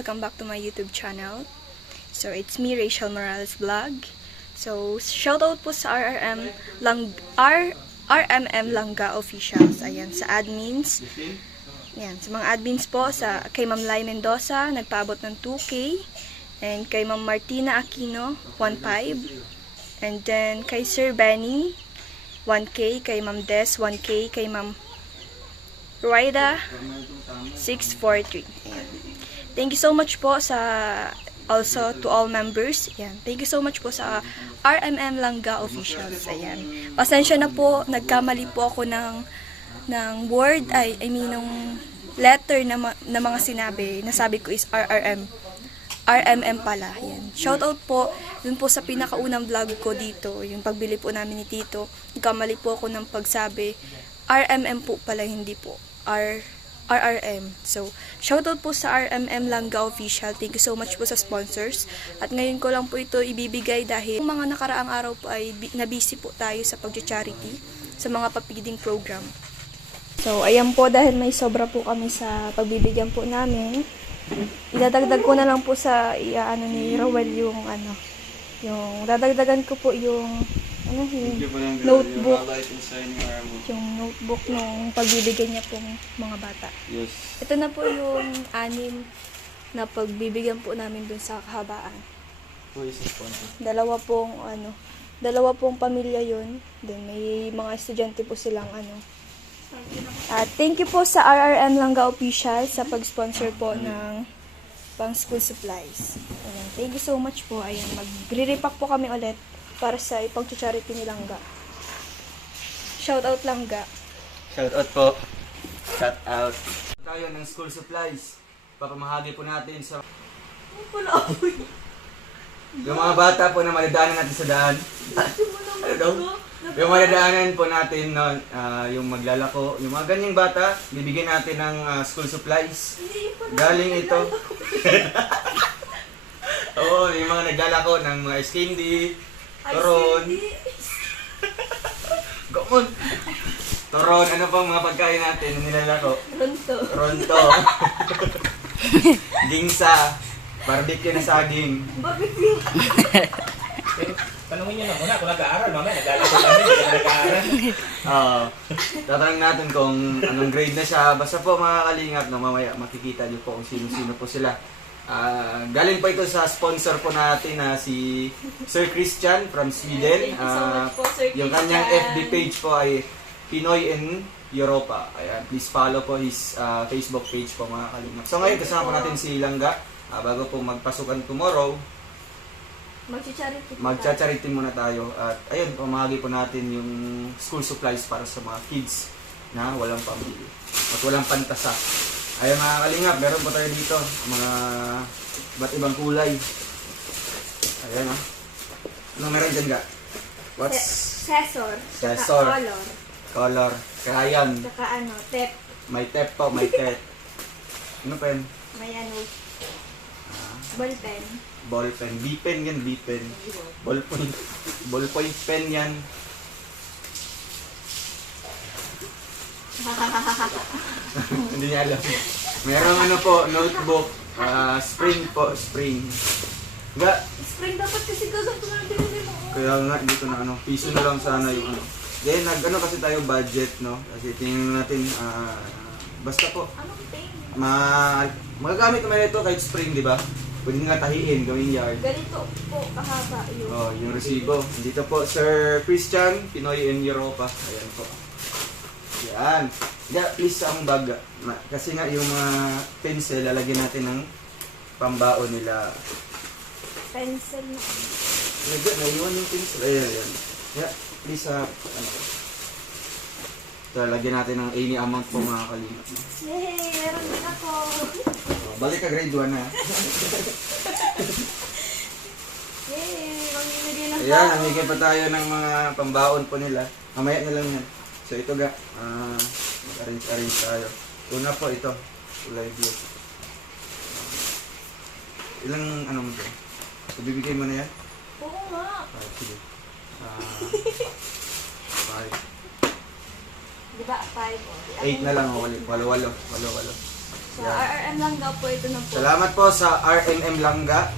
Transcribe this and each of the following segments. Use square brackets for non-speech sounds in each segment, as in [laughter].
Welcome back to my YouTube channel. So, it's me, Rachel Morales Vlog. So, shoutout po sa RRM Lang R RMM Langga Officials. Ayan, sa admins. Ayan, sa mga admins po, sa kay Ma'am Lai Mendoza, nagpaabot ng 2K. And kay Ma'am Martina Aquino, 1.5. And then, kay Sir Benny, 1K. Kay Ma'am Des, 1K. Kay Ma'am Ruida, 643. Ayan. Thank you so much po sa also to all members. Ayan. Thank you so much po sa RMM Langga Officials. Ayan. Pasensya na po, nagkamali po ako ng ng word, ay, I mean, ng letter na, ma- na mga sinabi. Nasabi ko is RRM. RMM pala. Yan. Shoutout po dun po sa pinakaunang vlog ko dito, yung pagbili po namin ni Tito. Nagkamali po ako ng pagsabi. RMM po pala, hindi po. R RRM. So, shoutout po sa RMM Langga Official. Thank you so much po sa sponsors. At ngayon ko lang po ito ibibigay dahil yung mga nakaraang araw po ay bi- na-busy po tayo sa pag-charity sa mga papigiding program. So, ayan po dahil may sobra po kami sa pagbibigyan po namin. Idadagdag ko na lang po sa iaano ni Rowell yung ano, yung dadagdagan ko po yung ano, yung notebook, yung notebook nung pagbibigyan niya pong mga bata. Yes. Ito na po yung anim na pagbibigyan po namin dun sa kahabaan. Who is? Dalawa pong ano, dalawa pong pamilya yun. Then may mga estudyante po silang ano. At thank you po sa RRM Langga Official sa pag-sponsor po ng pang school supplies. Ayan, thank you so much po. Ayan, magre-repack po kami ulit para sa ipag-charity ni Langga. Shout out Langga. Shout out po. Shout out. Tayo ng school supplies. Papamahagi po natin sa... Yung mga bata po na madadaanan natin sa daan. ano daw? Yung madadaanan po natin no, ah, yung maglalako, yung mga ganyang bata, bibigyan natin ng ah, school supplies. Galing ito. [laughs] Oo, yung mga naglalako ng mga ice candy, turon. Gomon. [laughs] Turon, ano pang mga pagkain natin na nilalako? Ronto. Ronto. [laughs] Dingsa. Barbecue na saging. [laughs] Tanungin niyo na muna kung nag-aaral. Mamaya naglalaro kami, nag-aaral. Oo. tatanungin natin kung anong grade na siya. Basta po mga kalingap, no, mamaya makikita niyo po kung sino-sino po sila. Ah, galing po ito sa sponsor po natin na si Sir Christian from Sweden. Thank you so Ah, much po, Sir yung kanyang Christian. FB page po ay Pinoy in Europa. Ayan, please follow po his ah, Facebook page po mga kalingap. So ngayon kasama po natin si Langga. Ah, bago po magpasukan tomorrow, Mag-charity po Magcha-charity muna tayo at ayun, pamahagi po natin yung school supplies para sa mga kids na walang pambili at walang pantasa. Ayun mga kalingap, meron po tayo dito mga ba't ibang kulay. Ayan ah. Ano meron dyan ga? What's Sesor. Sesor. Color. color? Crayon. Tsaka ano, tep. May tep po, may tet. [laughs] Ano pen? May ano, Ah, ballpen. ball pen. B-pen yan, B-pen. Ballpoint. Ballpoint pen yan. [laughs] Hindi niya alam. Merong ano po, notebook. ah, spring po, spring. Nga, Spring dapat kasi gaganto na binili mo. kaya nga, dito na ano, piso na lang sana yung ano. Then, nag ano kasi tayo budget, no? Kasi tingnan natin, ah, basta po, Anong thing? ma magagamit naman ito kahit spring, di ba? Pwede nila tahiin, gawing yard. Ganito po kahaba yun. Oh, yung resibo. Dito po, Sir Christian, Pinoy in Europa. Ayan po. Yan. Yeah, please ang bag. Kasi nga yung mga pencil, lalagyan natin ng pambaon nila. Pencil na. Medyo, naiwan yung pencil. Ayan, ayan. Yeah, please ah, ano. Ito, lagyan natin ng any amount po mga kalimot. Yay! Meron din ako. Oh, balik ka grade 1 na. Yay! Mamimili ng Ayan, namigay pa tayo ng mga pambaon po nila. Mamaya na lang yan. So ito ga, ah, mag-arrange-arrange tayo. Una po ito, kulay blue. Ilang ano mo to? So bibigay mo na yan? Oo nga. Ah, sige. [laughs] Ah, five. Di ba? Five. oh. Eight na lang, oh, walo, walo, walo, walo, walo. Sa RRM lang daw po ito na po. Salamat po sa RMM Langga.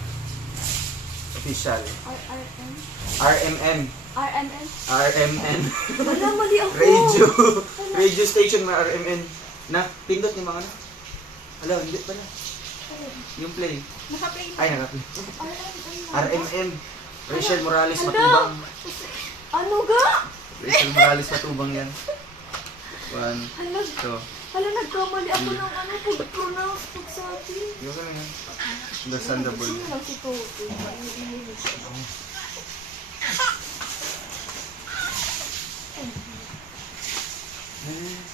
Official. RRM? RMN. RMN? RMN. Wala, mali ako. Radio. Radio station mga RMN. Na, pindot ni mga ano. Hala, hindi pala. Yung play. Naka-play na. Ay, nakaplay. RMN. RMN. Rachel Morales Matubang. Ano ga? Rachel Morales Matubang yan. One, Hala, two. hala nagkamali ako ng ano, pag-pronounce pag sa atin. Yung ka lang yan. Understandable. Sino lang si Toto? Mm-hmm.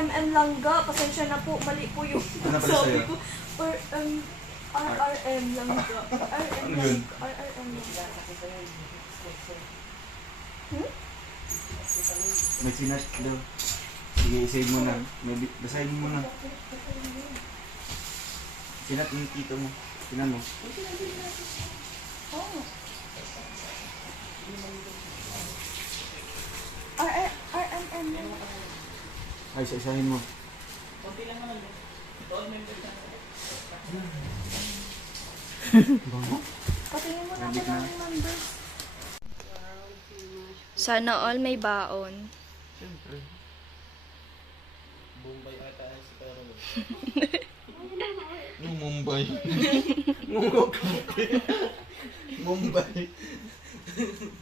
RMM Langga. Pasensya na po, mali po yung Ano sabi ko. Or, um, RRM Langga. RRM Ano? Langga. RRM Langga. May sinat daw. Sige, isave mo na. May basahin mo muna. Sinat yung tito mo. Tinan mo. Oh. RMM Langga. Ay, isa-isahin mo. Bango? Patingin mo Nandito natin na. ang numbers. Sana all may baon. Siyempre. Bombay ata ay si Pero. Yung Mumbai. [laughs] Mumbai.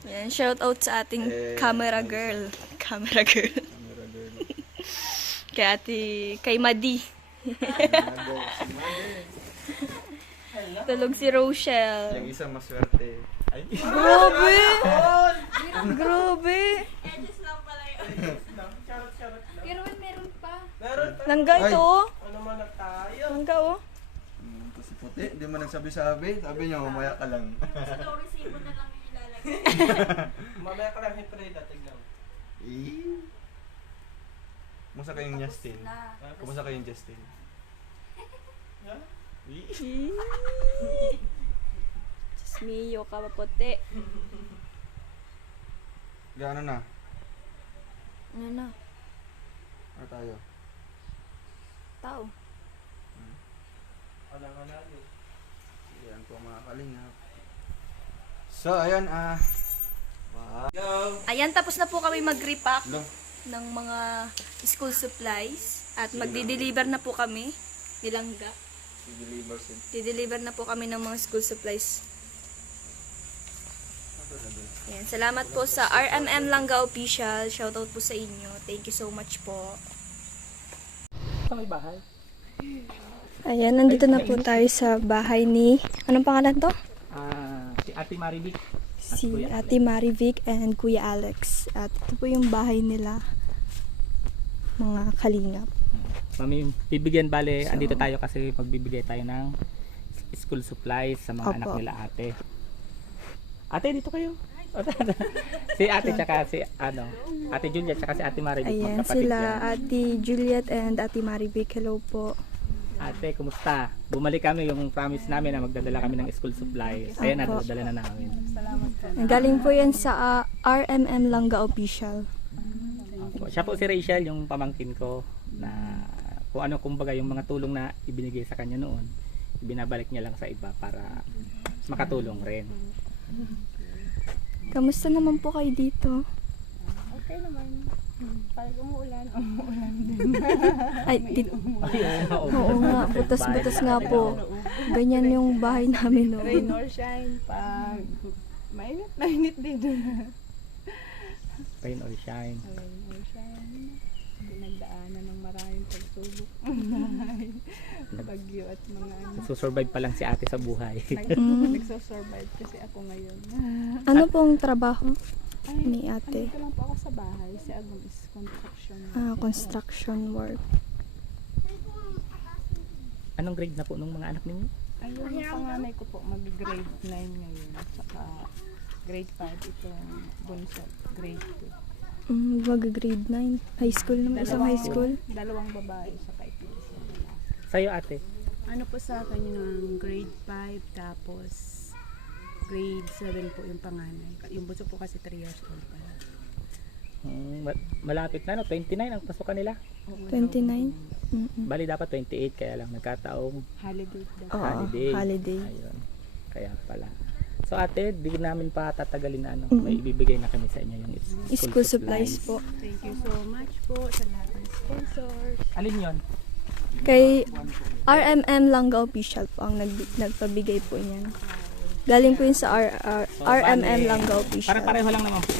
Yan, shout out sa ating Eh. Camera girl. Camera girl. Kay ate, kay Madi. Tulog si Rochelle. Yung isa maswerte. Ay, Grabe! Grabe! Meron pa. Langga ito oh. Ano man na tayo? Langga oh. Mm, Ito si puti, hindi mo nagsabi-sabi. Sabi niya, umaya ka lang. Mamaya ka lang hipreda, tignan. Eh. Kumusta kayong Justin? Kumusta kayong Justin? Yeah? Diyos mio, kapaputi. Gaano na? Ano na? Ano tayo? Tao. Wala ka na yun. Yan po mga kalingap. So, ayan ah. Wow. Ayan, tapos na po kami mag-repack Lo. Ng mga school supplies. At magdi-deliver na po kami. Nilangga. Si-deliver sin. Di-deliver na po kami ng mga school supplies. Ayan, salamat po sa RMM Langga Official. Shoutout po sa inyo. Thank you so much po. Sa may bahay? Ayan, nandito na po tayo sa bahay ni... Anong pangalan to? Ah, si Ate Marivic. Si Ate Marivic and Kuya Alex. At ito po yung bahay nila. Mga kalingap. Mami, bibigyan bale, andito tayo kasi magbibigay tayo ng school supplies sa mga Opo. anak nila ate. Ate, dito kayo. [laughs] si ate tsaka si ano, ate Julia tsaka si ate Marivic, Ayan, sila yan. Ate Juliet and Ate Marivic. Hello po. Ate, kumusta? Bumalik kami yung promise namin na magdadala kami ng school supplies. Ayan na, Opo. dadala na namin. Galing po yan sa ah, RMM Langga Official. Siya po si Rachel, yung pamangkin ko na kung ano kumbaga yung mga tulong na ibinigay sa kanya noon, binabalik niya lang sa iba para makatulong rin. Kamusta naman po kayo dito? Okay naman. Pag umuulan, [laughs] umuulan din. Ay, di- Oo nga, butas-butas nga po. Ganyan yung bahay namin no. Rain or shine. Pag mainit, mainit dito. Rain or shine. Rain or shine. Pinagdaanan ng maraming pagsubok. [laughs] Bagyo at mga ano. Nagsusurvive pa lang si ate sa buhay. [laughs] Mm. Nagsosurvive kasi ako ngayon. [laughs] Ano pong trabaho? Ay, ni ate? Andito lang po ako sa bahay. Si Agum is construction. Ah, construction work. Anong grade na po nung mga anak ninyo? Ayun, yung panganay ko po, mag-grade 9 ngayon. Saka grade 5 itong bunso, grade 2. Mm, mag-grade 9. High school naman, isang high school. Dalawang babae sa lalaki. Sa'yo ate? Ano po sa akin yung grade 5 tapos grade 7 po yung panganay. Yung bunso po kasi 3 years old pa. Hmm, ma- malapit na no, 29 ang pasukan nila. 29. Mm-mm. Bali dapat 28 kaya lang nagkataong Holiday. Oo, holiday. holiday. Ayun. Kaya pala. So ate, di namin pa tatagalin na ano, Mm-mm. may ibibigay na kami sa inyo yung is- School supplies po. Thank you so much po sa lahat ng sponsors. Alin yon? Kay RMM Langga Official po ang nag- nagpabigay po niyan. Galing po yun sa R- R- RMM Langga Official. Pare-pareho lang naman po.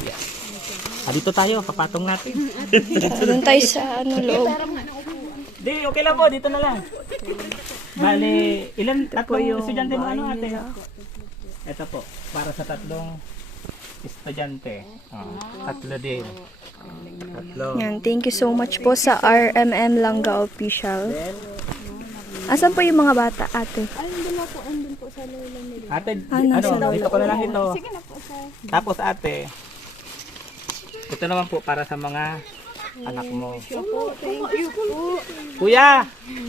Ah, dito tayo, papatong natin. [laughs] Doon tayo sa ano loob. Di, okay lang po, dito na lang. Bali, ilan po tatlong yung estudyante mo ano ate? Ito po, para sa tatlong estudyante. Ah, tatlo din. Tatlo. Yan, thank you so much po sa RMM Langga Official. Asan po yung mga bata, ate? Ay, hindi na po, andun po sa lola nila. Ate, Ah, ano, dito ko na lang ito. Sige na po, sir. Tapos ate, ito naman po para sa mga anak mo. Po, thank you po. Kuya,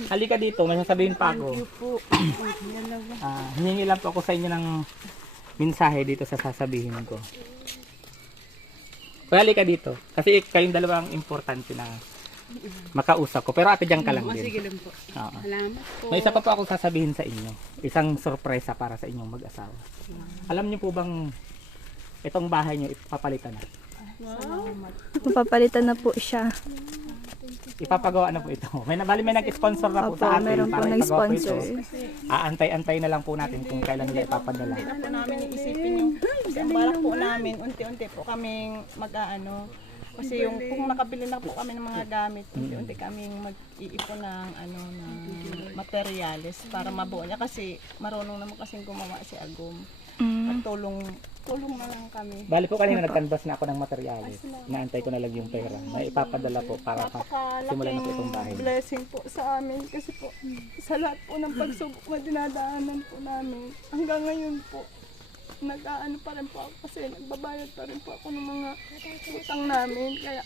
halika dito, may sasabihin pa ako. Po. Dalawa. [clears throat] Ah, hiningi lang po ako sa inyo ng mensahe dito sa sasabihin ko. Kuya, halika dito. Kasi kayong dalawang importante na makausap ko. Pero ate, dyan ka lang Oh, sige din. lang po. Oo. Salamat po. May isa pa po ako sasabihin sa inyo. Isang sorpresa para sa inyong mag-asawa. Alam niyo po bang itong bahay niyo ipapalitan na? Mapapalitan na po siya. Ipapagawa na po ito. May nabali may nag-sponsor na po Opo, sa atin meron po para ipagawa po nag-sponsor. ito. Aantay-antay na lang po natin kung kailan nila ipapadala. po namin iisipin yung kasi ang balak po namin unti-unti po kaming mag-aano kasi yung kung makabili na po kami ng mga gamit unti-unti kaming mag-iipon ng ano ng materyales para mabuo niya kasi marunong naman kasing gumawa si Agum Mm. at tulong tulong na lang kami Bali po kanina nag-canvas na ako ng materyales. Naantay ko na lang yung pera. May ipapadala po para pa simulan na po itong bahay. blessing po sa amin kasi po sa lahat po ng pagsubok na dinadaanan po namin hanggang ngayon po nag-aano pa rin po ako kasi nagbabayad pa rin po ako ng mga utang namin kaya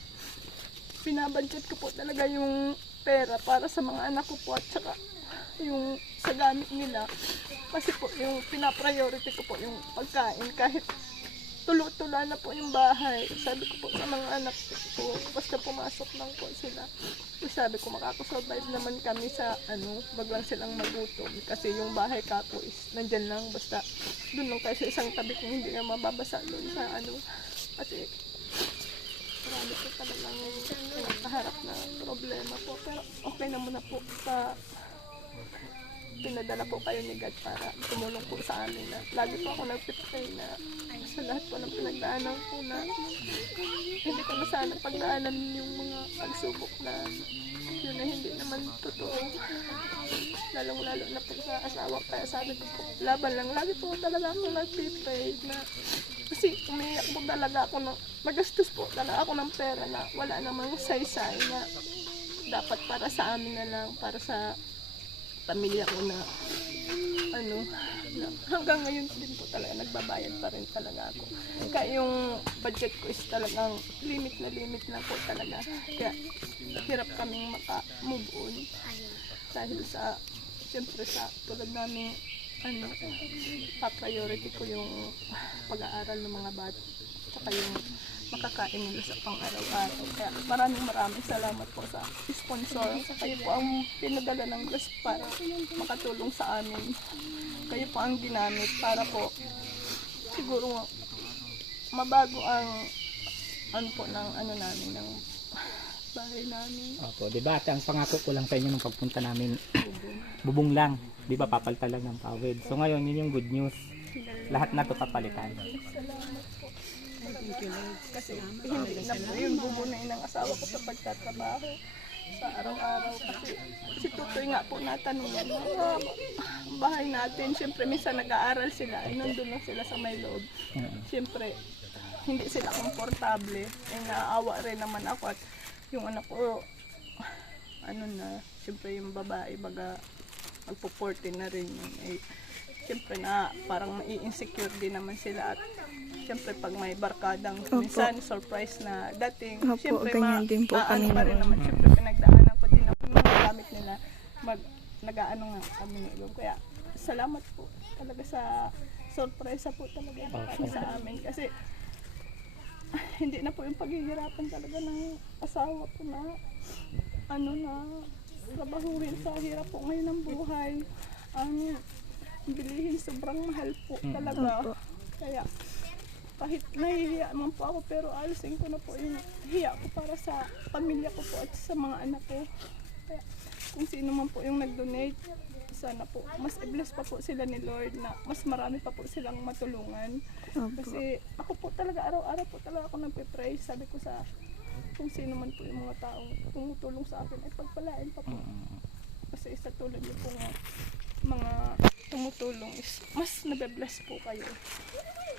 binabudget ko po talaga yung pera para sa mga anak ko po at saka yung sa gamit nila kasi po yung pinapriority ko po yung pagkain kahit tulo-tula na po yung bahay. Sabi ko po sa mga anak ko, basta pumasok lang po sila. Sabi ko, makakasurvive naman kami sa, ano, wag lang silang magutom. Kasi yung bahay kako is, nandyan lang, basta doon lang tayo sa isang tabi kung hindi na mababasa doon sa, ano, kasi marami po talagang nakaharap na problema po. Pero okay na muna po sa pinadala po kayo ni God para tumulong po sa amin na lagi po ako nagpipray na sa lahat po ng pinagdaanan ko na hindi ko na sana pagdaanan yung mga pagsubok na yun na hindi naman totoo. Lalong lalo na po sa asawa. Kaya sabi ko po laban lang. Lagi po talaga ako nagpipray na kasi umiyak po talaga ako ng nagastos po talaga ako ng pera na wala namang saysay na dapat para sa amin na lang para sa pamilya ko na ano na hanggang ngayon din po talaga nagbabayad pa rin talaga ako. Kaya yung budget ko is talagang limit na limit na po talaga. Kaya hirap kaming maka-move on dahil sa siyempre sa tulad namin ano, pa-priority ko yung pag-aaral ng mga bata saka yung makakain nila sa pang-araw-araw. Kaya maraming maraming salamat po sa sponsor. Kayo po ang pinadala ng Diyos para makatulong sa amin. Kayo po ang ginamit para po siguro mabago ang ano po ng ano namin ng bahay namin. Opo, di ba? At ang pangako ko lang sa inyo nung pagpunta namin, bubong lang. Di ba? Papalitan lang ng pawid. So ngayon, yun yung good news. Lahat na to papalitan. Kasi hindi na po yun bubunuin ng asawa ko sa pagtatrabaho sa araw-araw kasi si Tutoy nga po natanungan mga bahay natin syempre minsan nag-aaral sila ay nandun lang sila sa may loob Oo. syempre hindi sila komportable. Eh, naaawa rin naman ako at yung anak ko, ano na, siyempre yung babae, baga, magpo-14 na rin yun. Eh, siyempre na parang mai-insecure din naman sila at siyempre pag may barkadang minsan surprise na dating Opo, siyempre ganyan din po kami pa rin naman. Siyempre pinagdaanan ko din ako yung mga gamit nila. Mag nag-aano nga kami ngayon kaya salamat po talaga sa surprise po talaga para sa amin. Kasi [laughs] hindi na po yung paghihirapan talaga ng asawa ko na ano na trabahuhin sa hirap po ngayon ng buhay. Ang bilihin sobrang mahal po talaga. Opo. kaya kahit nahihiya man po ako pero alisin ko na po yung hiya ko para sa pamilya ko po at sa mga anak ko kaya kung sino man po yung nag-donate sana po mas i-bless pa po sila ni Lord na mas marami pa po silang matulungan kasi ako po talaga araw-araw po talaga ako nagpe-pray. Sabi ko sa kung sino man po yung mga taong tumutulong sa akin ay pagpalain pa po. Kasi sa tulad niyo po nga, mga tumutulong is mas nabe-bless po kayo.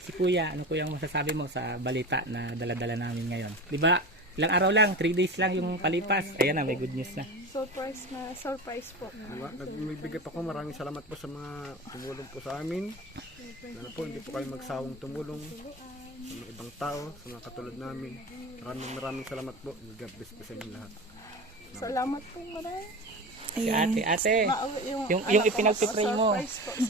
Si Kuya, ano kuya ang masasabi mo sa balita na dala-dala namin ngayon? Di ba? Ilang araw lang, 3 days lang yung palipas. Ayan na, may good news na. Surprise na surprise po. Diba? Nagbibigay pa ko maraming salamat po sa mga tumulong po sa amin. Sana po hindi po kayo magsawang tumulong sa mga ibang tao, sa mga katulad namin. Maraming maraming salamat po. God bless po sa inyo lahat. Salamat po marami. Si ate, ate. Yung, Yung, ko, ipinagpipray mo.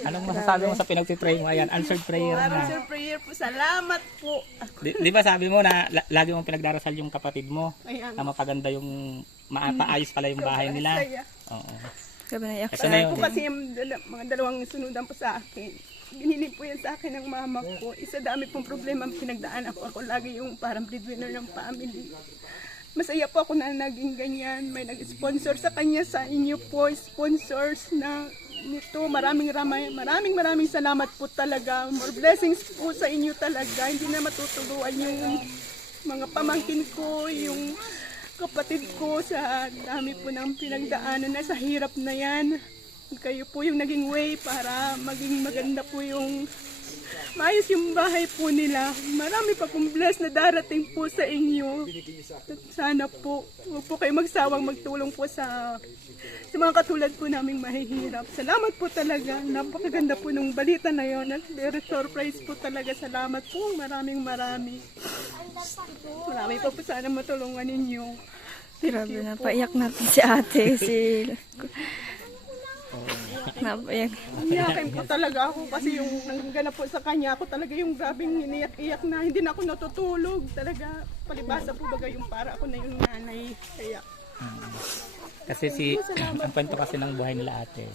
Anong masasabi mo sa pinagpipray mo? Ayan, answered prayer na. Answer prayer po. Salamat po. Di, di ba sabi mo na la- lagi mong pinagdarasal yung kapatid mo Ayan. na mapaganda yung mapaayos pala yung bahay nila. Oo. Sabi na iyak Ito sa na Sabi yun. ko kasi yung mga dalawang sunudan po sa akin. Binili po yan sa akin ng mama ko. Isa dami pong problema ang pinagdaan ako. Ako lagi yung parang breadwinner ng family. Masaya po ako na naging ganyan. May nag-sponsor sa kanya sa inyo po. Sponsors na nito. Maraming ramay, maraming maraming salamat po talaga. More blessings po sa inyo talaga. Hindi na matutuluan yung mga pamangkin ko, yung kapatid ko sa dami po ng pinagdaanan na sa hirap na yan. Kayo po yung naging way para maging maganda po yung maayos yung bahay po nila. Marami pa pong bless na darating po sa inyo. Sana po, huwag po kayo magsawang magtulong po sa sa mga katulad po naming mahihirap. Salamat po talaga. Napakaganda po nung balita na yon. At very surprise po talaga. Salamat po. Maraming marami. Marami pa po sana matulungan ninyo. Grabe na, paiyak natin si ate. Si... [laughs] Napaiyak. Iyakin po talaga ako kasi yung nangganap po sa kanya ako talaga yung grabing iniyak-iyak na hindi na ako natutulog. Talaga palibasa po baga yung para ako na yung nanay. Kaya Kasi si, ang kwento kasi ng buhay nila ate,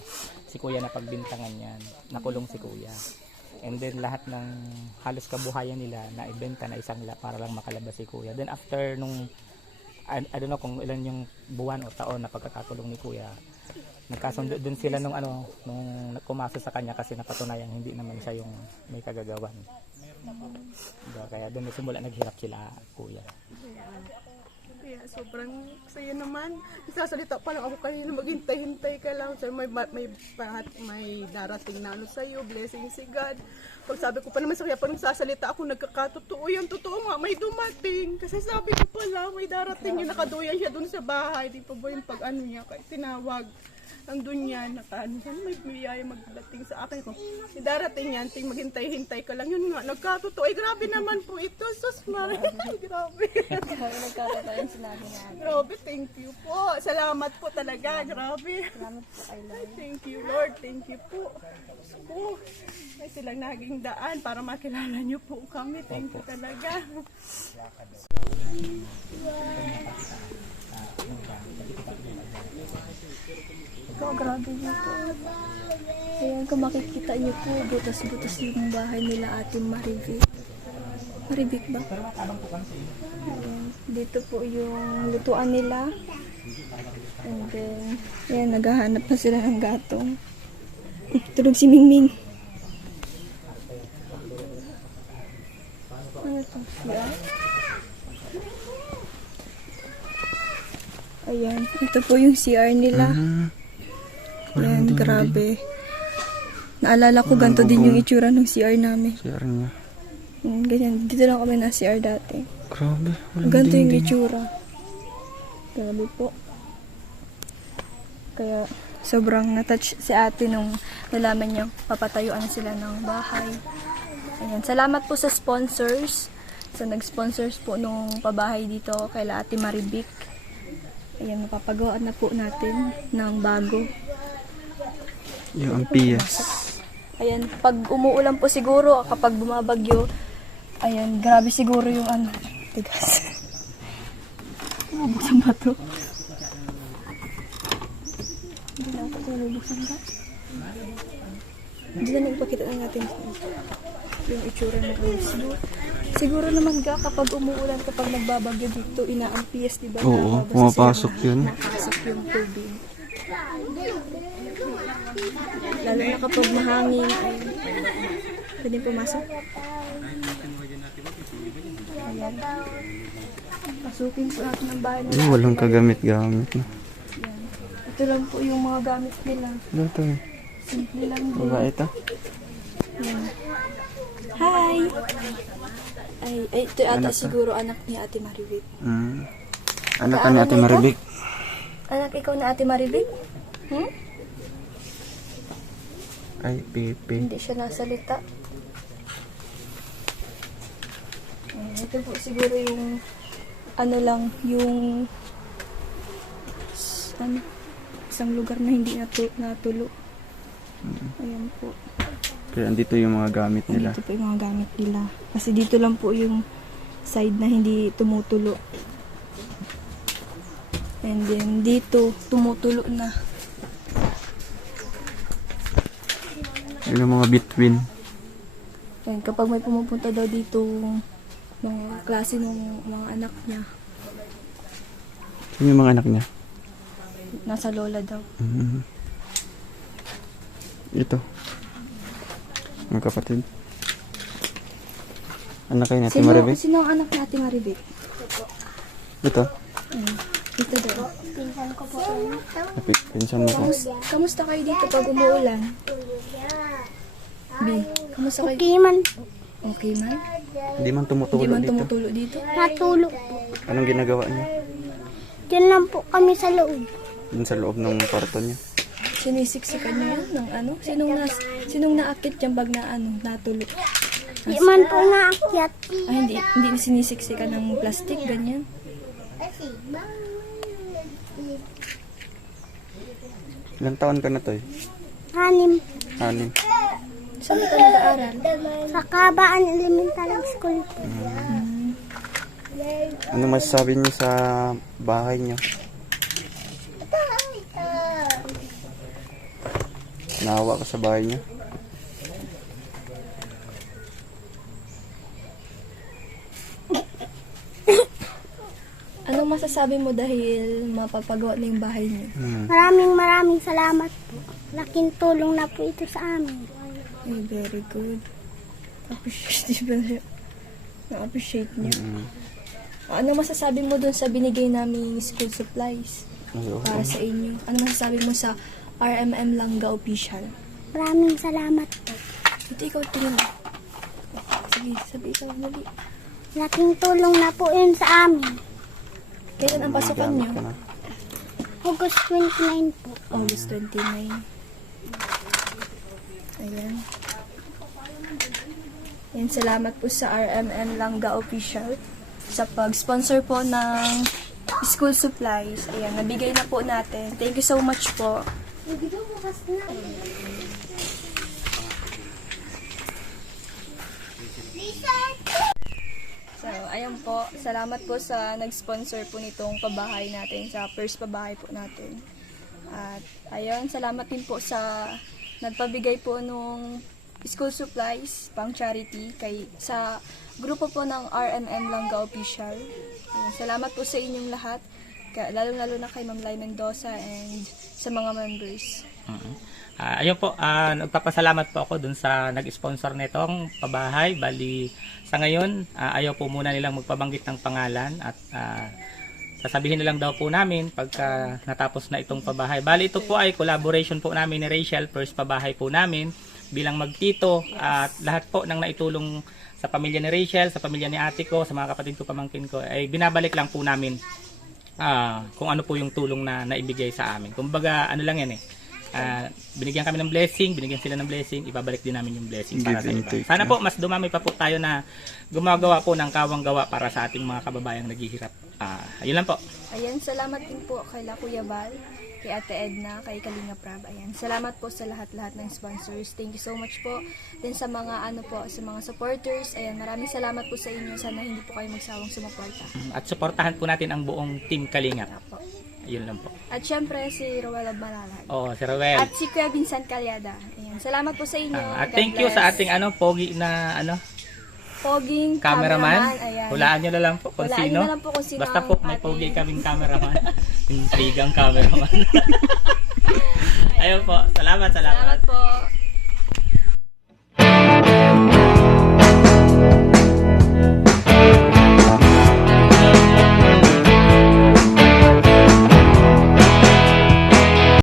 si kuya na pagbintangan yan, nakulong si kuya. And then lahat ng halos kabuhayan nila na ibenta na isang la para lang makalabas si kuya. Then after nung, I, I don't know kung ilan yung buwan o taon na pagkakakulong ni kuya, nagkasundo din sila nung ano, nung kumasa sa kanya kasi napatunayan hindi naman siya yung may kagagawan. Diba? Kaya doon simula naghirap sila kuya. Kaya sobrang saya naman. Isasalita pa lang ako kanina, maghintay-hintay ka lang. So, may, may, may, may darating na ano sa'yo, blessing si God. Pag sabi ko pa naman sa kaya, pag nagsasalita ako, nagkakatotoo yan, totoo nga, may dumating. Kasi sabi ko pala, may darating yung nakaduyan siya dun sa bahay. Di pa ba yung pag ano niya, kahit tinawag. Nandun yan, naka, ano, sana may biyaya magdating sa akin ko. Darating yan, ting maghintay-hintay ka lang. Yun nga, nagkatotoo. Ay, grabe naman po ito. Sus, Maria, [laughs] grabe. Grabe, thank you po. Salamat po talaga. Grabe. Salamat po kay Lord. Thank you, Lord. Thank you po. Po. Ay silang naging daan para makilala niyo po kami. Thank you talaga. Oh, grabe dito. Ayan, kung makikita niyo po, butas-butas yung bahay nila ate Marivic. Marivic ba? Ayan, dito po yung lutuan nila. And then, ayan, naghahanap pa sila ng gatong. Eh, Tulog si Mingming. Ano. Ayan, ito po yung CR nila. Ayan, grabe. Naalala ko ganito din yung itsura ng CR namin. Share niya. Mm, Ganyan. Dito lang kami na CR dati. Grabe. walang Ganito yung dingding. itsura. Grabe po. Kaya sobrang natouch si ate nung nalaman niya papatayuan sila ng bahay. Ayan. Salamat po sa sponsors. Sa nag-sponsors po nung pabahay dito kay Ate Maribic. Ayan, mapapagawa na po natin ng bago. Yung ampias. Ayan, pag umuulan po siguro, kapag bumabagyo, ayan, grabe siguro yung ano, tigas. [laughs] Mabuksan ba to? Hindi na ako ito nabuksan ba? Hindi na nagpakita na natin yung itsura ng ulo. Siguro, siguro naman ga kapag umuulan, kapag nagbabagyo dito, inaampias, di ba? Oo, Nababasa pumapasok sila, yun. Nakapasok yung tubig. Lalo na kapag mahangin, ay pwede pumasok. Ayan. Pasukin po natin ang bahay nila. Ay, walang kagamit-gamit na. Ito lang po yung mga gamit nila. Ano to eh? Simple lang din. Babae ito? Ayan. Hi! Ay, ay, ito ata Anak siguro anak ni Ate Maribik. Mm. Anak ka ni Ate Maribik? Anak ikaw na Ate Maribik? Hmm? Ay, Pepe. Hindi siya nasalita. Ayan, ito po siguro yung ano lang, yung ano, isang lugar na hindi natu natulo. Ayan po. Kaya andito yung mga gamit nila. Dito po yung mga gamit nila. Kasi dito lang po yung side na hindi tumutulo. And then dito, tumutulo na. Yun yung mga between. And kapag may pumupunta daw dito mga klase ng mga anak niya, Yun yung mga anak niya. nasa lola daw. Mm. Ito. Mga kapatid. Anak kayo Ate Sino, Maribik? sino ang anak ni Ate Maribik? Ito. Ayun, dito daw. Napik, pinsan mo ko. Kamusta kayo dito pag umuulan? B, kamusta kayo? Okay man, Okay man? Hindi man Hindi tumutulo man dito. tumutulo dito? natulog po. Anong ginagawa niya? Diyan lang po kami sa loob. Dun sa loob ng kwarto niya. Sinisiksikan niyo yan ng ano? Sinong, nas, sinong naakit dyan pag na ano, natulo? Di man po naakyat. Ay, hindi, hindi sinisiksikan ng plastic, ganyan. Ilang taon ka na to eh? Hanim Anim. Saan ka nag-aaral? sa Kabaan Elementary School po. Ano masasabi niyo sa bahay niyo? Naawa ka sa bahay niyo? Anong masasabi mo dahil mapapagawa na yung bahay niyo? Hmm. Maraming maraming salamat po. Laking tulong na po ito sa amin. Ay, very good. Appreciate [laughs] ba siya? Na-appreciate niya. Mm. Ano masasabi mo dun sa binigay naming school supplies para sa inyo? Ano masasabi mo sa RMM Langga Official? Maraming salamat po. Ito ikaw tingin. Sige, sabi ikaw, dali. Laking tulong na po yun sa amin. Kailan ang pasukan Gamit niyo? August 29 po. August 29. Ayan. Ayan, salamat po sa RMN Langga Official sa pag-sponsor po ng school supplies. Ayan, nabigay na po natin. Thank you so much po. So, ayan po. Salamat po sa nag-sponsor po nitong pabahay natin, sa first pabahay po natin. At ayun, salamat din po sa nagpabigay po nung school supplies pang charity kay sa grupo po ng RMM Langga Official. Salamat po sa inyong lahat, lalo-lalo na kay Ma'am Lai Mendoza and sa mga members. Ah, ayun po, ah, nagpapasalamat po ako dun sa nag-sponsor nitong pabahay. Bali, sa ngayon, ah, ayaw po muna nilang magpabanggit ng pangalan at ah, sasabihin na lang daw po namin pagka natapos na itong pabahay. Bali, ito po ay collaboration po namin ni Rachel, first pabahay po namin bilang magtito at lahat po ng naitulong sa pamilya ni Rachel, sa pamilya ni ate ko, sa mga kapatid ko, pamangkin ko, ay binabalik lang po namin ah, kung ano po yung tulong na naibigay sa amin. Kumbaga, ano lang yan eh. Ah, binigyan kami ng blessing, binigyan sila ng blessing, ibabalik din namin yung blessing para sa iba. Sana po mas dumami pa po tayo na gumagawa po ng kawang gawa para sa ating mga kababayang naghihirap. Ah, ayun lang po. Ayan, salamat din po kay La Kuya Val, kay Ate Edna, kay Kalinga Prab. Ayan, salamat po sa lahat-lahat ng sponsors. Thank you so much po. Din sa mga ano po, sa mga supporters. Ayan, maraming salamat po sa inyo. Sana hindi po kayo magsawang sumuporta. At suportahan po natin ang buong Team Kalingap. Apo. Ayun lang po. At syempre si Rowell Malalag. Oh, si Roel. At si Kuya Vincent Calyada. Ayan, salamat po sa inyo. Ah, at God thank you bless. sa ating ano pogi na ano Poging cameraman. Ayan. Hulaan nyo na lang po kung Hulaan sino. na lang po kung sino Basta po may ating- pogi kaming [laughs] cameraman. Intrigang cameraman. [laughs] Ayun po. Salamat, salamat. Salamat po.